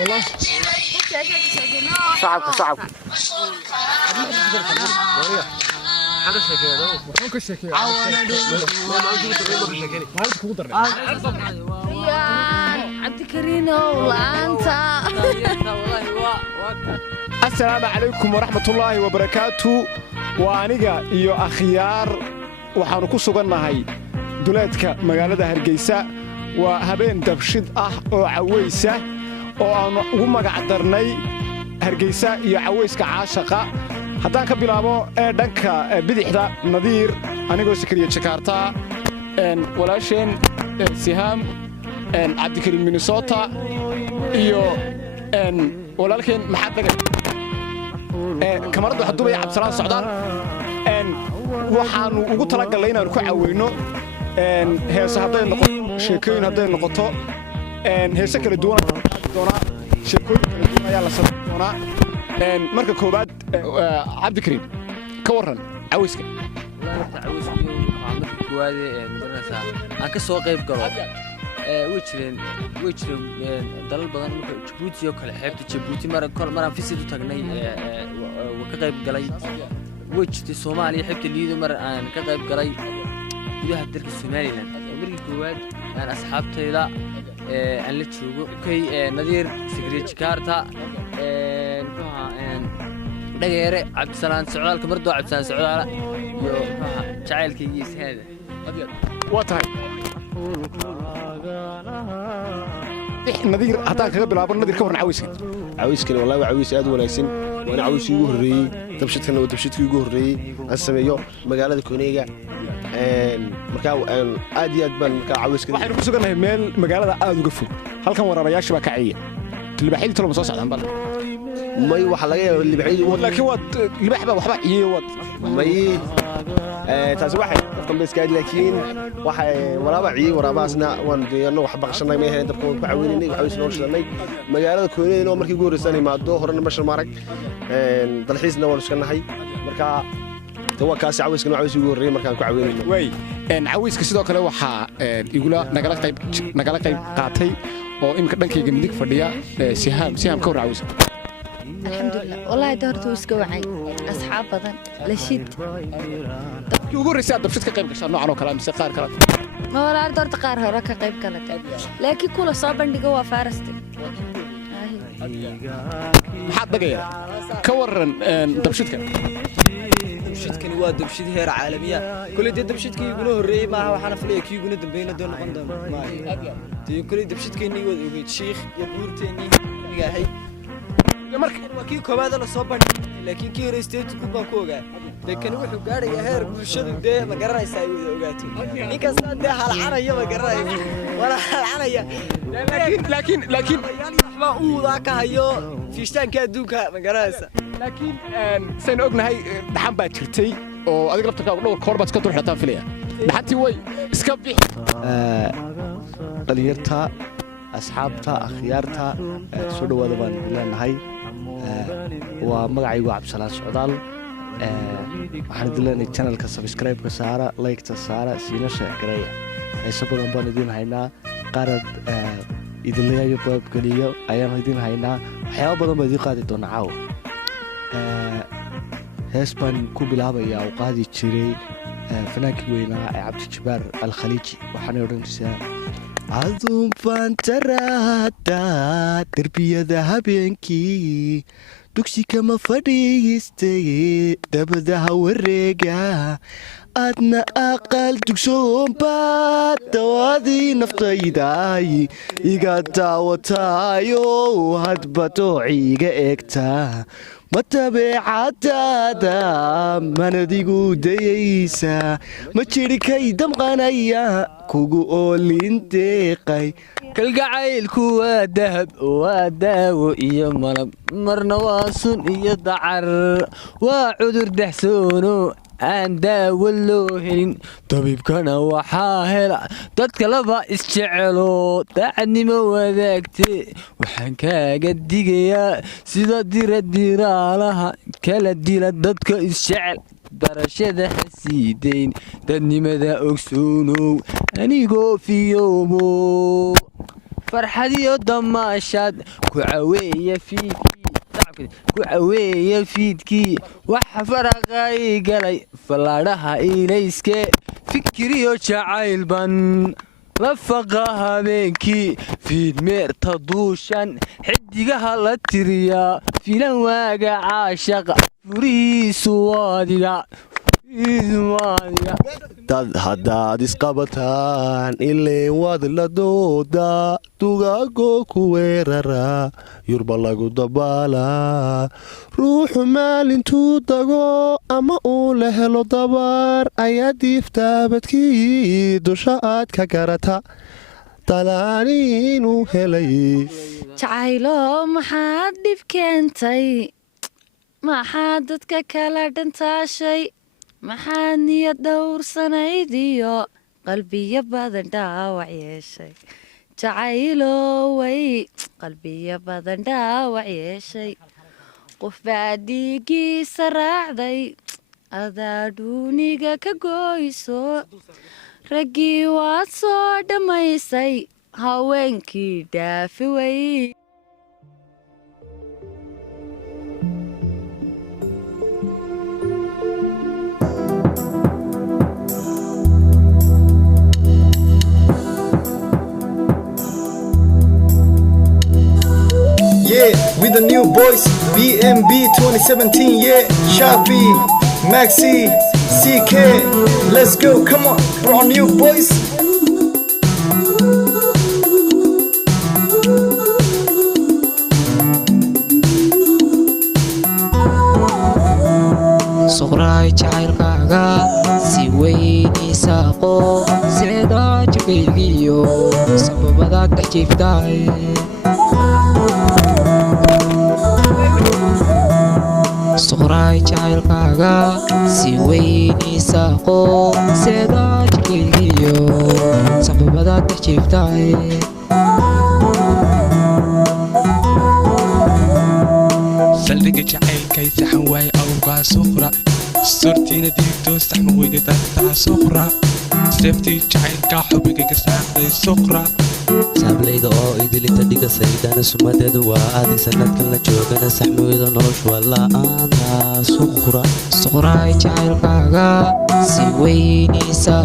والله صعب هذا شكل هذا ممكن كشكل يا عبد الكريم وانت السلام عليكم ورحمة الله وبركاته وأنيقا إيو أخيار waxaanu ku sugannahay duleedka magaalada Hargeysa waa habeen dabshid ah oo caweysa oo aan ugu magac darnay Hargeysa iyo caweyska caashaqa haddaan ka bilaabo dhanka bidixda Nadiir anigoo Sikriye Jakarta walaasheen Siham Cabdikariim Minnesota iyo walaalkeen maxad dhagay kamaradu xadubay Cabdisalaan Socdaal waxaanu ugu talagalay inaan ku caawino heeso haday noqoto sheekooyin haday noqoto heeso kala duwan doona sheekooyin kala duwan ayaa la sameyn doonaa marka koobaad Cabdikariim ka waran caweyska caweyska waxaa marka koowaad madarasa aan ka soo qayb galo way jireen dalal badan marka Djibouti oo kale xeebta Djibouti maraan fisid u tagnay ka qayb galay وجدت الصومالي حبت اللي مر أنا كغيب قري وده درك الصومالي لان مري كواد أنا أصحابتي لا أنا لتشوفه كي نذير سكريت كارتا دقيقة عبد السلام سعودال كمردو عبد السلام سعودال يو شعيل كيس هذا أبيض واتهاي نذير هتاك قبل عبر نذير كورن عويسكن والله وعويس أدو وناسين وأنا عويس يجوري تبشتكنا وتبشتك يجوري السمايو مقالة كونيجا مركاو أدي أدبل مركاو عويسكن واحد يقول سكرنا ميل مقالة أدو قفو هل كان ورا رياش بكعية اللي بحيل ترى مصاص على بالك ما يوحى لقيه اللي بعيد لكن وات اللي بحبه وحبه يوات ما تاس واحد كم بس قاعد لكن واحد ورا بعي ورا باسنا وندي أنا واحد بقشنا ما هي تبقون بعويني وعويس نورشنا مقالة كونيجا نو مركي يقول رسالة مع الدو هرنا مش المارك dalxiisna waan iska nahay marka tawa kaas caweyskana caweysi ugu horeeyay markaan ku caawinayno way caweyska sidoo kale waxa igula nagala qayb qaatay oo imka dhankayga midig fadhiya Siham ka warcaweysa alxamdulillah wallahi doortu iska wacay asxaab badan la shid dadkii ugu horeysay dabshid ka qayb gashay noocan oo kale mise qaar kale ma walaal doorta qaar hore ka qayb galatay laakiin kula soo bandhigo waa faarastay maxaad dhagaya ka waran dabshidkani waa dabshid heer caalamiya kulli dabshidkii iguna horeeyay maaha waxaana filaya kii iguna dambeeyna doon noqon doona kulli dabshidkeeni wad ogeyd sheekh iyo buurteeni igahay marka waa kii koobaad la soo bandhigay laakiin kii reestate ku baan ku ogaa dadkani wuxuu gaarayaa heer bulshadu dee ma garanaysaa ay wada ogaato inkasta dee halcanaya ma garanaysaa wala halcanaya laakiin waxba uu ka hayo fiishtaanka adduunka ma garanaysaa laakiin sayna ognahay dhaxan baa jirtay oo adiga laftarkaaga dhowr koor baad iska durxataan filaya dhaxantii way iska bixi dhalinyarta asxaabta akhyaarta soo dhawaada baan leenahay waa magacaygu Cabdisalaan Socdaal waxaan dilanay channelka subscribe-ka saara like-ta saara siina share gareeya aysa badan baan idin haynaa qarad idin leeyahay baab galiyo ayaan idin haynaa waxyaabo badan baa idin qaadi doona caaw hees baan ku bilaabayaa oo qaadi jiray fanaankii weynaa ee Cabdi Jabbaar Al-Khaliiji waxaan odhanaysaa adun fantarada darbiyada habeenkii dugsi kama fadhiistay dabadaha wareega adna aqal dugsoonbaad dawadii naftayday iga daawataayo hadba doociiga eegtaa ma tabeecadaada manadigu dayaysa ma jirikay damqanaya kugu oolin deeqay kalgacaylku waa dahab waa daawo iyo malab marna waa sun iyo dacar waa cudur daxsoono aan daawo loo helin tabiibkana waxaa hela dadka laba isjecelo daacadnimo wadaagte waxaan kaaga digayaa sida diradiraalaha kala dila dadka isjecel barashada hasiidayn dadnimada ogsoonow anigoo fiyoobo farxadiyo damaashaad ku caweeya fiidkii waxa faraqay galay fallaadhaha ilayske fikiriyo jacaylban lafaqa habeenkii fiidmeerta duushan xidigaha la tiriyaa filan waaga caashaqa furihiisu waadiga dad haddaad isqabataan ileen waad la doodaa dugaagoo ku weeraraa yurba lagu dabaalaa ruuxu maalintuu dago ama uu la helo dabaar ayaa diiftaabadkii dusha aad ka garata talaani inuu helay jacaylo maxaad dhib keentay maxaad dadka kala dhantaashay maxaad niyad dhowrsanayd iyo qalbiyo badan dhaawac yeeshay jacayloway qalbiyo badan dhaawac yeeshay qof baa dhiigiisa raacday adaa dhuuniga ka gooyso raggii waad soo dhammaysay haweenkii dhaafi way Yeah, with the new boys, BMB 2017, yeah, Shafi, Maxi, CK, let's go, come on, we're on new boys. suqraay jacaylkaaga si weyniisaaqo seedaa jikaygiyo sababada dhex jiiftaay suqraay jacaylkaaga si weyniisaaqo seedaa jikaygiyo sababada dhex jiiftaay saldhigga jacaylkay saxan waaye awgaa suqra sortiina diigto saxma weyda dartaa suqra seeftii jacaylkaa xubigayga saaqday suqra saablayda oo idilita dhigasaydana sumadeedu waa aaday sanadkan la joogana saxmaweyda noloshu waa la'aanta suqra suqraay jacaylkaaga si weyniisa